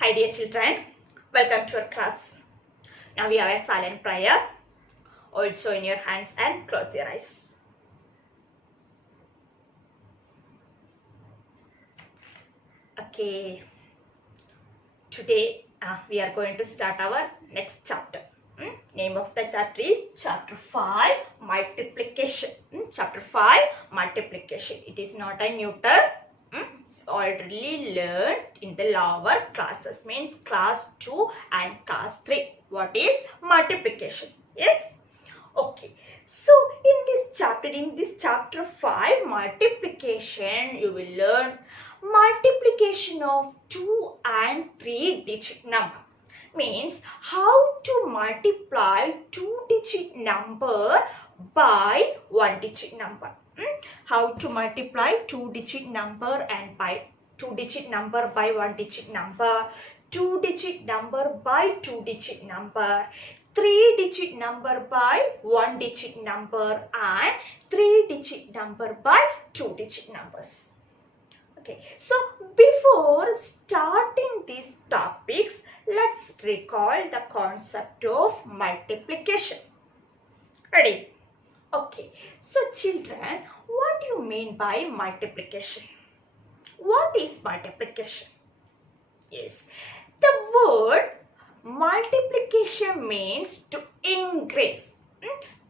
Hi dear children, welcome to our class. Now we have a silent prayer. Also in your hands and close your eyes. Okay, today we are going to start our next chapter. Name of the chapter is chapter 5 multiplication. Chapter 5 multiplication. It is not a new term. It's already learned in the lower classes, means class 2 and class 3. What is multiplication? Yes? Okay. So in this chapter 5 multiplication, you will learn multiplication of 2 and 3 digit number. Means how to multiply 2-digit number by 1-digit number. How to multiply 2-digit number and by 2-digit number by 1-digit number, 2-digit number by 2-digit number, 3-digit number by 1-digit number, and 3-digit number by 2-digit numbers. Okay, so before starting these topics, let's recall the concept of multiplication. Ready? Okay, so children, what do you mean by multiplication? What is multiplication? Yes, the word multiplication means to increase.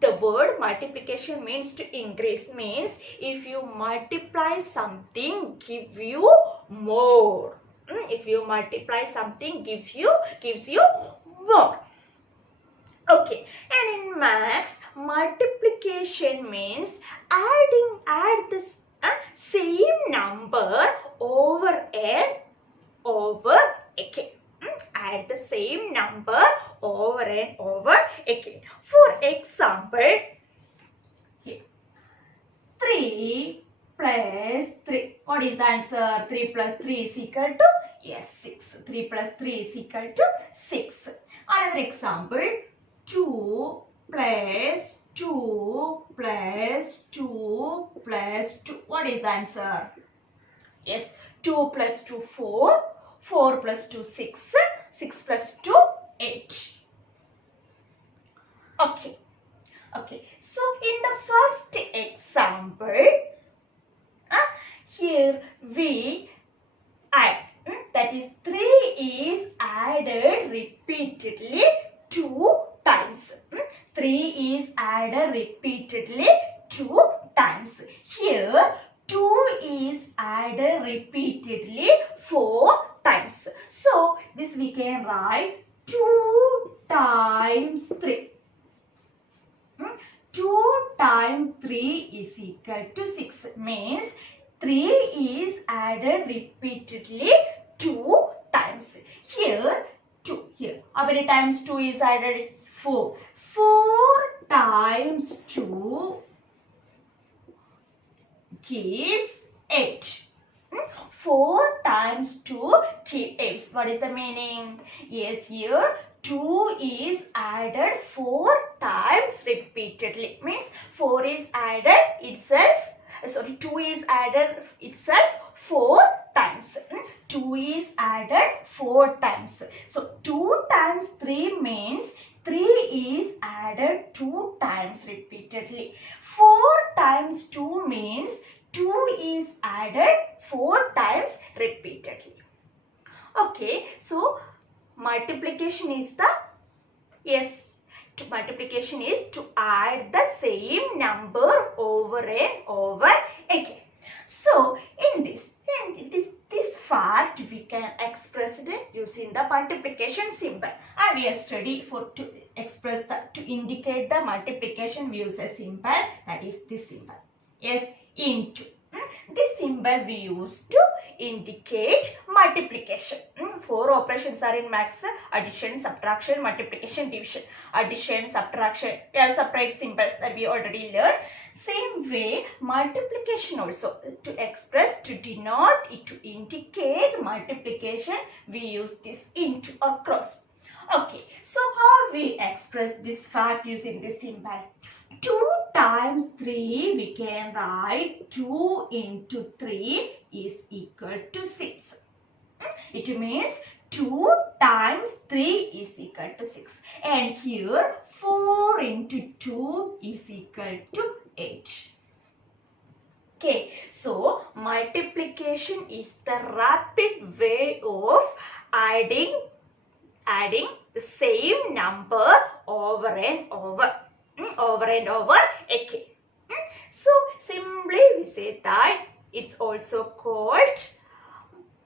The word multiplication means to increase, means if you multiply something, give you more. If you multiply something, gives you more. Okay, and in maths, multiplication means add the same number over and over again. Add the same number over and over again. For example, here 3 plus 3. What is the answer? 3 plus 3 is equal to? Yes, 6. 3 plus 3 is equal to 6. Another example, 2 plus 2 plus 2 plus 2. What is the answer? Yes, 2 plus 2, 4. 4 plus 2, 6. 6 plus 2, 8. Okay. So in the first example, here we add. That is 3 is added repeatedly 2 times. 3 is added repeatedly 2 times. Here 2 is added repeatedly 4 times. So this we can write 2 times 3. 2 times 3 is equal to 6. Means 3 is added repeatedly 2 times. Here 2. Here how many times 2 is added? 4. 4 times 2 gives 8. 4 times 2 gives 8. What is the meaning? Yes, here 2 is added 4 times repeatedly. Means 4 is added itself. 2 is added itself 4 times. 2 is added 4 times. So 2 times 3 means 3 is added 2 times repeatedly. 4 times 2 means 2 is added 4 times repeatedly. Okay, so multiplication is multiplication is to add the same number over and over again. So in this fact we can express it using the multiplication symbol, and we are study to express to indicate the multiplication we use a symbol, that is this symbol. Yes, into. This symbol we use to indicate multiplication. 4 operations are in maths: addition, subtraction, multiplication, division. Addition, subtraction, separate symbols that we already learned. Same way, multiplication also, to express, to denote, to indicate multiplication, we use this into or cross. Okay, so how we express this fact using this symbol? 2 times 3, we can write 2 into 3 is equal to 6. It means 2 times 3 is equal to 6. And here 4 into 2 is equal to 8. Okay, so multiplication is the rapid way of adding the same number over and over. Over and over again. So simply we say that it's also called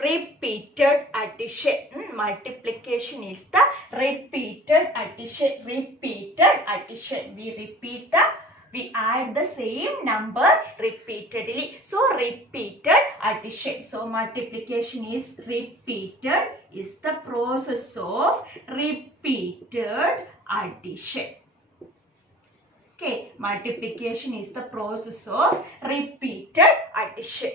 repeated addition. Multiplication is the repeated addition. We add the same number repeatedly. So repeated addition. So multiplication is repeated, is the process of repeated addition. Okay, multiplication is the process of repeated addition.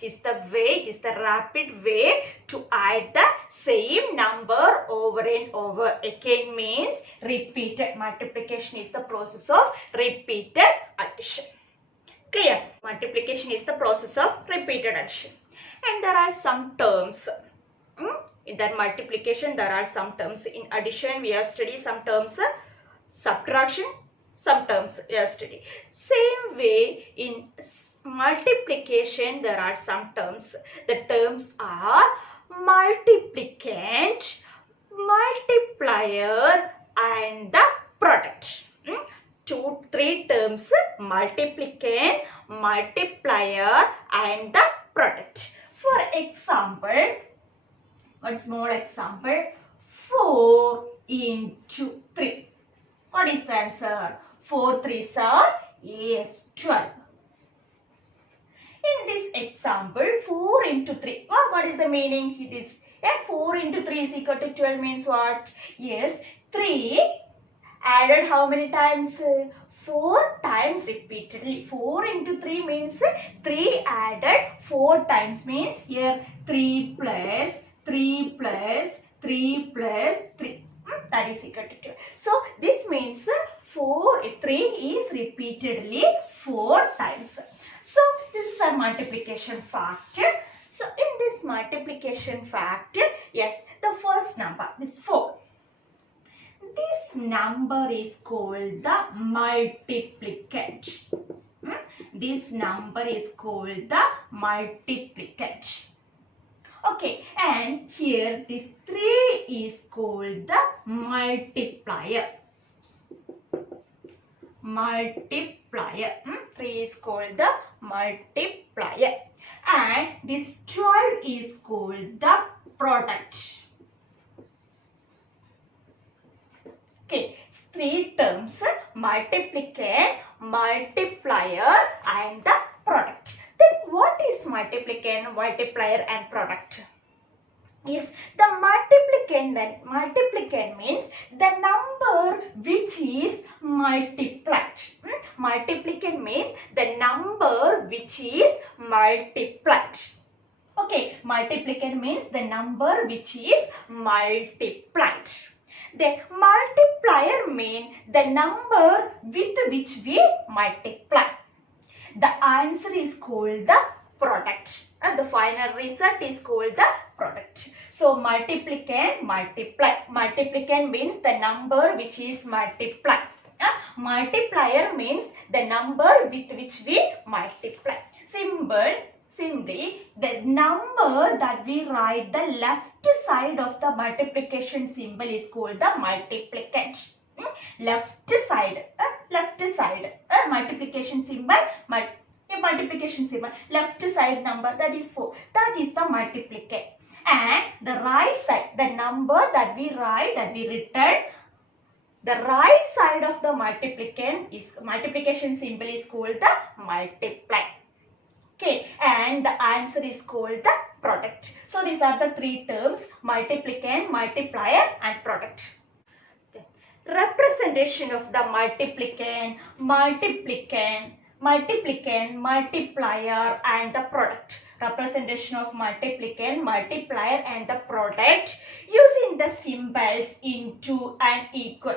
It is the rapid way to add the same number over and over again, means repeated. Multiplication is the process of repeated addition. Clear? Multiplication is the process of repeated addition. And there are some terms. In that multiplication, there are some terms. In addition, we have studied some terms. Subtraction, some terms we have studied. Same way in multiplication there are some terms. The terms are multiplicand, multiplier and the product. Three terms: multiplicand, multiplier and the product. For example, one small example, 4 into 3. What is the answer? 4 3s are 12. In this example, 4 into 3. What is the meaning? This 4 into 3 is equal to 12 means what? Yes, 3 added how many times? 4 times repeatedly. 4 into 3 means 3 added 4 times, means here 3 plus 3 plus 3 plus 3. That is equal to 2. So this means 3 is repeatedly 4 times. So this is a multiplication fact. So in this multiplication fact, yes, the first number, this 4. This number is called the multiplicand. This number is called the multiplicand. Okay, and here this 3 is called the multiplier. Multiplier. 3 is called the multiplier. And this 12 is called the product. Okay, 3 terms: multiplicand, multiplier and the product. Then what is multiplicand, multiplier and product? Is the multiplicand means the number which is multiplied. Multiplicand means the number which is multiplied. Okay, multiplicand means the number which is multiplied. The multiplier means the number with which we multiply. The answer is called the product. And the final result is called the product. So multiplicand, multiply. Multiplicand means the number which is multiplied. Multiplier means the number with which we multiply. Simply, the number that we write the left side of the multiplication symbol is called the multiplicand. Left side, multiplication symbol, multiplication symbol, left side number, that is 4. That is the multiplicand. And the right side, the number that we write, that we return, the right side of the multiplication symbol is called the multiply. Okay, and the answer is called the product. So these are the 3 terms: multiplicand, multiplier and product. Representation of the multiplicand, multiplier and the product. Representation of multiplicand, multiplier and the product using the symbols into and equal.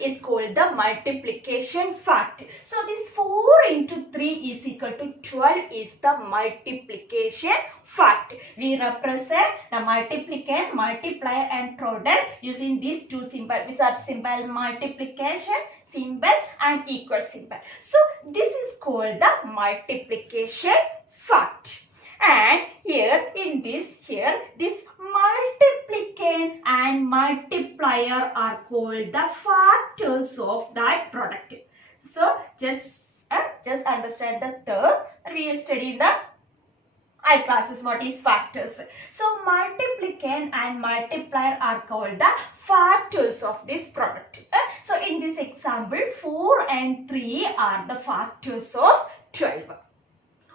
is called the multiplication fact. So this 4 into 3 is equal to 12 is the multiplication fact. We represent the multiplicand, multiplier and product using these two symbols, which are symbol multiplication symbol and equal symbol. So this is called the multiplication fact. And here in this, this multiplicand and multiplier are called the factors of that product. So just understand the term. We will study in the I classes what is factors. So multiplicand and multiplier are called the factors of this product. So in this example, 4 and 3 are the factors of 12.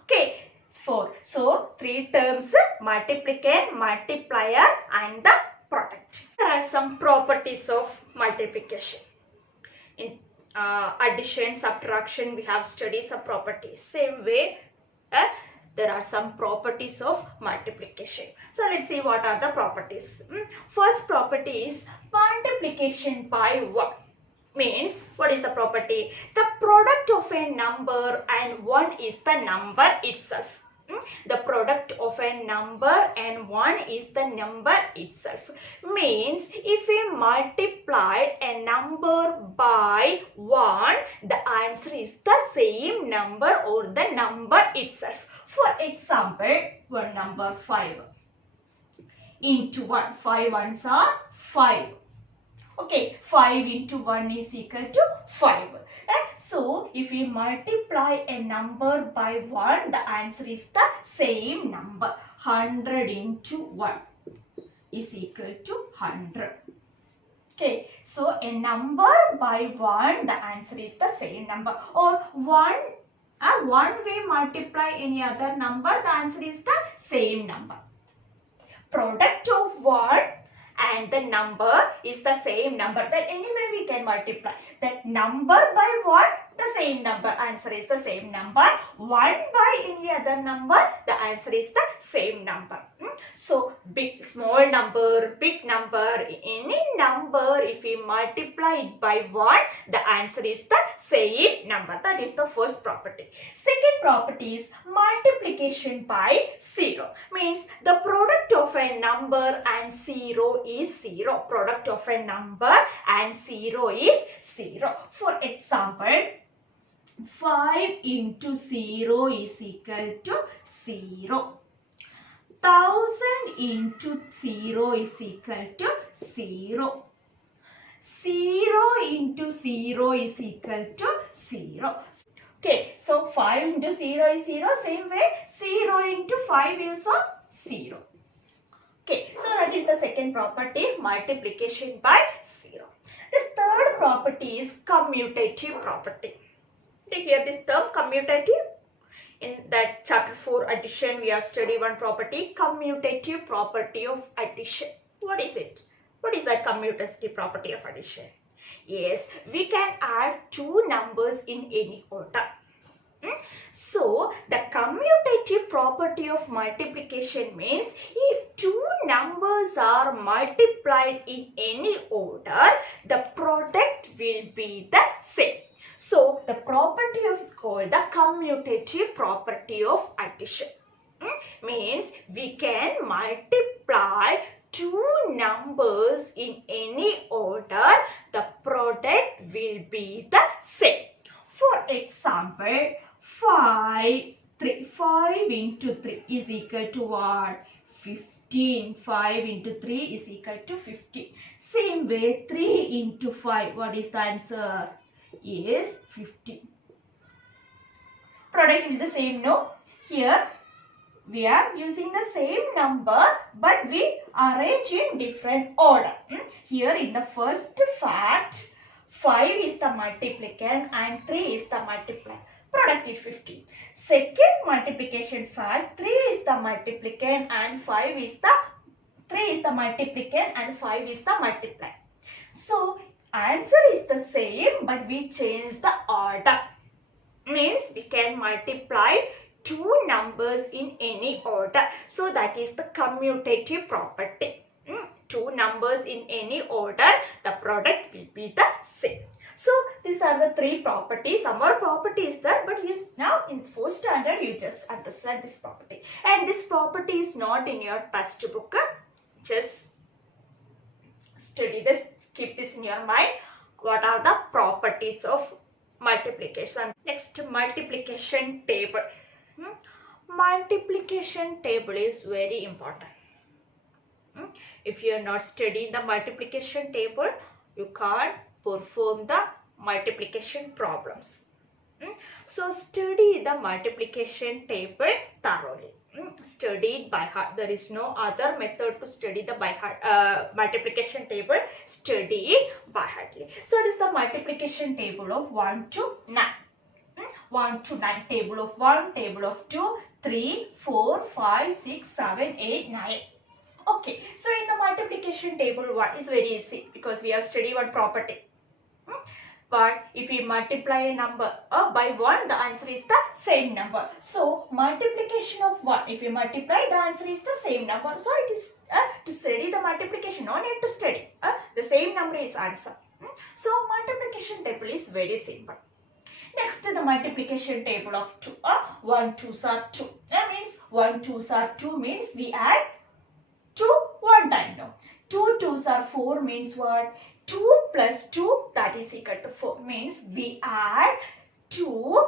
Okay. 4. So, 3 terms, multiplicand, multiplier and the product. There are some properties of multiplication. In addition, subtraction, we have studied some properties. Same way, there are some properties of multiplication. So, let's see what are the properties. First property is multiplication by 1. Means, what is the property? The product of a number and 1 is the number itself. The product of a number and 1 is the number itself. Means, if we multiplied a number by 1, the answer is the same number or the number itself. For example, one number 5 into 1. 5 ones are 5. Okay, 5 into 1 is equal to 5. So, if we multiply a number by 1, the answer is the same number. 100 into 1 is equal to 100. Okay, so a number by 1, the answer is the same number. Or 1 we multiply any other number, the answer is the same number. Product of 1 and the number is the same number. That anyway we can multiply. That number by 1, the same number. Answer is the same number. 1 by any other number, the answer is the same number. So, small number, big number, any number, if we multiply it by 1, the answer is the same number. That is the first property. Second property is multiplication by 0. Means the product of a number and 0 is 0. Product of a number and 0 is 0. For example, 5 into 0 is equal to 0. 1000 into 0 is equal to 0. 0 into 0 is equal to 0. Okay, so 5 into 0 is 0. Same way, 0 into 5 is also 0. Okay, so that is the second property, multiplication by 0. The third property is commutative property. Did you hear this term, commutative? In that chapter 4 addition, we have studied one property, commutative property of addition. What is it? What is that commutative property of addition? Yes, we can add two numbers in any order. So, the commutative property of multiplication means if two numbers are multiplied in any order, the product will be the same. So, the property is called the commutative property of addition. Means we can multiply two numbers in any order, the product will be the same. For example, 5 into 3 is equal to what? 15. 5 into 3 is equal to 15. Same way, 3 into 5, what is the answer? Is 15. Product will be the same, no? Here, we are using the same number, but we arrange in different order. Here in the first fact, 5 is the multiplicand and 3 is the multiplier. Product is 15. Second multiplication fact, 3 is the multiplicand and 5 is the multiplicand and 5 is the multiplier. So, answer is the same, but we change the order. Means we can multiply two numbers in any order. So that is the commutative property. two numbers in any order, the product will be the same. So these are the three properties. Some more properties there, but now in 4th standard you just understand this property. And this property is not in your textbook. Just study this, keep this in your mind. What are the properties of multiplication? Next, multiplication table. Multiplication table is very important. If you are not studying the multiplication table, you can't perform the multiplication problems. So study the multiplication table thoroughly. Study it by heart. There is no other method to study the by heart multiplication table. Study it by heart. So it is the multiplication table of 1 to 9. 1 to 9. Table of 1, table of 2, 3, 4, 5, 6, 7, 8, 9. Okay, so in the multiplication table 1 is very easy because we have studied one property. But if we multiply a number by 1, the answer is the same number. So multiplication of 1, if you multiply, the answer is the same number. So it is to study the multiplication, no need to study. The same number is answer. So multiplication table is very simple. Next, the multiplication table of 2. 1 2s are 2. That means 1 2s are 2 means we add 2 one time now. 2 2s are 4 means what? 2 plus 2 that is equal to 4 means we add 2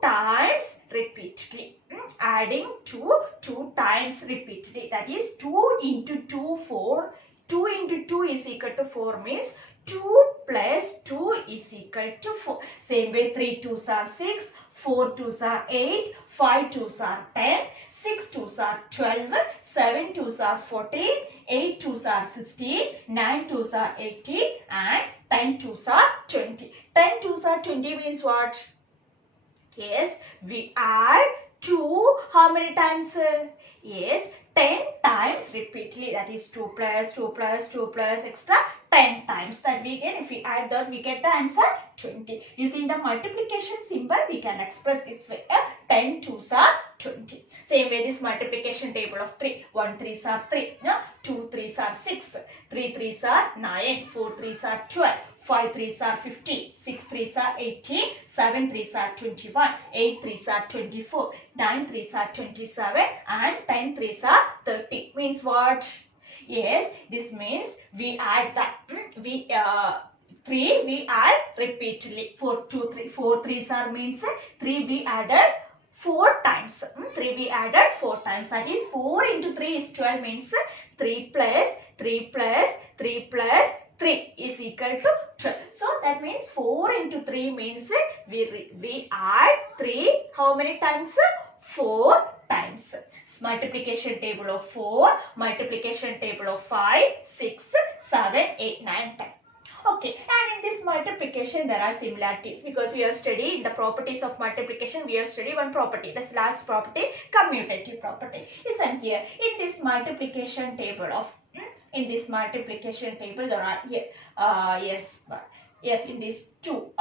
times repeatedly. Adding 2 times repeatedly, that is 2 into 2 4. 2 into 2 is equal to 4 means 2 plus 2 is equal to 4. Same way 3 2s are 6, 4 2s are 8, 5 2s are 10, 6 2s are 12, 7 2s are 14, 8 2s are 16, 9 2s are 18 and 10 2s are 20. 10 2s are 20 means what? Yes, we add 2 how many times? Yes, 10 times repeatedly, that is 2 plus 2 plus 2 plus extra 10 times that we get. If we add that, we get the answer 20. Using the multiplication symbol, we can express this way. 10 2s are 20. Same way this multiplication table of 3. 1 3s are 3. 2 3s are 6. 3 3s are 9. 4 3s are 12. 5 3s are 15. 6 3s are 18. 7 3s are 21. 8 3s are 24. 9 3s are 27. And 10 3s are 30. Means what? Yes, this means we add that. 3 we add repeatedly. 4 2 3. 4 3s are means 3 we added 4 times. 3 we added 4 times. That is 4 into 3 is 12 means 3 plus 3 plus 3 plus 3 is equal to 12. So that means 4 into 3 means we add 3 how many times? 4 times. Multiplication table of 4, multiplication table of 5, 6, 7, 8, 9, 10. Okay, and in this multiplication there are similarities because we have studied the properties of multiplication. We have studied one property, this last property, commutative property. Isn't here? In this multiplication table of there are here here in this 2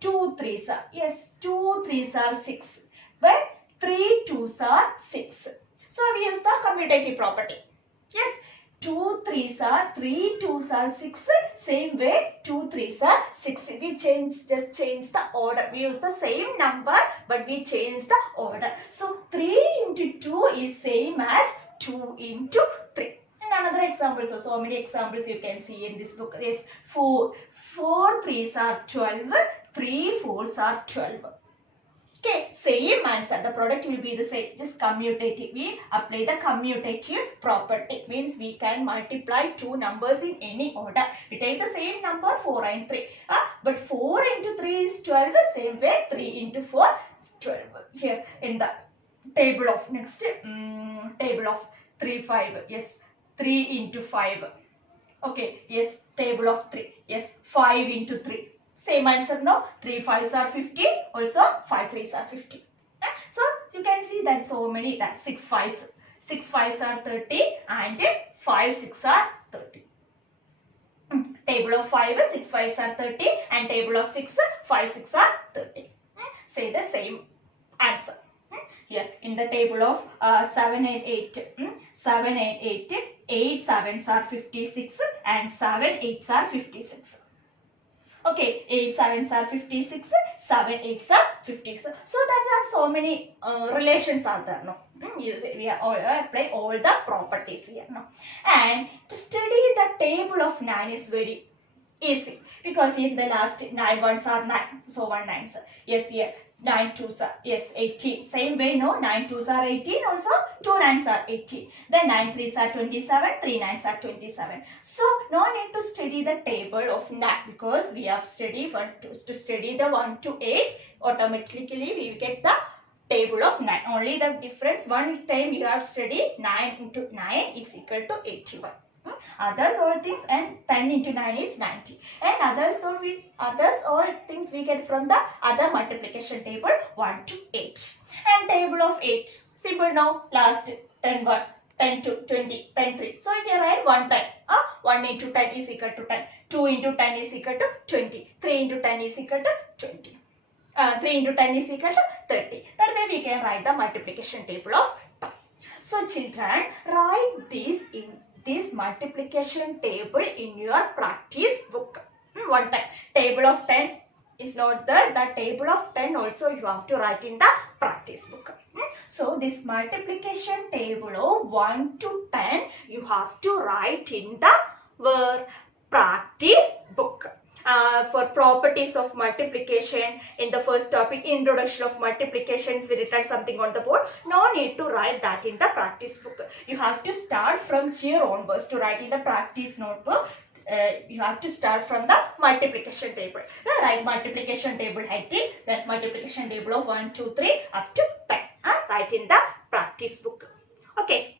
3s are, yes, 2 3s are 6, but 3 2s are 6. So we use the commutative property. Yes, 2 3s are 3 2s are 6. Same way 2 3s are 6. We just change the order. We use the same number but we change the order. So 3 into 2 is same as 2 into 3. And another example, so many examples you can see in this book. Is 4 3s are 12. 3 4s are 12. Okay, same answer. The product will be the same. Just commutative. We apply the commutative property. Means we can multiply two numbers in any order. We take the same number 4 and 3. But 4 into 3 is 12. Same way 3 into 4 12. Here in the table of next table of 3 5. Yes, 3 into 5. Okay, yes, table of 3. Yes, 5 into 3. Same answer, no? 3 5s are 50. Also 5 3s are 50. So you can see that so many, that 6 5s. 6 5s are 30 and 5 6 are 30. Table of 5, 6 5s are 30 and table of 6, 5 6 are 30. Say the same answer. Here in the table of 7 and 8. 7 and 18. 8 sevens are 56 and 7 eights are 56. Okay, 8 sevens are 56, 7 eights are 56. So that are so many relations are there, no? We apply all the properties here, no? And to study the table of 9 is very easy because in the last 9 ones are 9, so 1 9s. Yes, here 9 2s are, yes, 18. Same way, no? 9 2s are 18, also 2 9s are 18. Then 9 3s are 27, 3 9s are 27. So no need to study the table of 9 because we have studied to study the 1 to 8. Automatically we get the table of 9. Only the difference, one time you have studied 9 into 9 is equal to 81. Others all things, and 10 into 9 is 90. And others all things we get from the other multiplication table 1 to 8. And table of 8. Simple now. Last 10 1. 10 to 20, 10 3. So you can write 1 10. 1 into 10 is equal to 10. 2 into 10 is equal to 20. 3 into 10 is equal to 20. 3 into 10 is equal to 30. That way we can write the multiplication table of 10. So children, write this multiplication table in your practice book. One time. Table of 10 is not there. The table of 10 also you have to write in the practice book. So this multiplication table of 1 to 10 you have to write in the practice book. For properties of multiplication, in the first topic, introduction of multiplications, we written something on the board. No need to write that in the practice book. You have to start from here onwards to write in the practice notebook. You have to start from the multiplication table. Write multiplication table heading, then multiplication table of 1, 2, 3 up to 10. Write in the practice book. Okay.